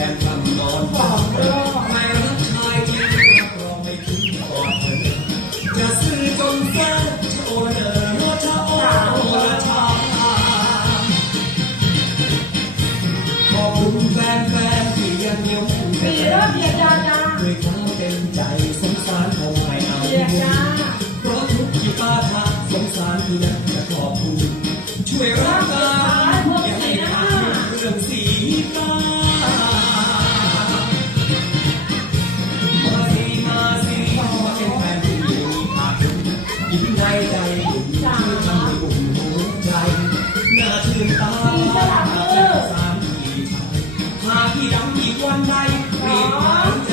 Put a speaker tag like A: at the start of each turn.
A: แคำนอนบอกรอไม่รักชายแค่รับรอไม่ถึงกอดเธอจะซื้อจนเฟ้อโอเดอร์โนชาโอโอละชาอคุณแฟนๆที่ยังเหนียวแน่นปีริ่เบียดยาจ้าด้วยความเต็มใจสงสารผมไม่เอาเบียดจ้าเพราะทุกที่ป้าทาสงสารที่นักจะขอบคุณช่วยรักกัน ยิ้มในใจยิ้มที่ทำให้อุ่นหัวใจน่าชื่นตาสามอีกหากที่ดำอีกวันใดรีบมา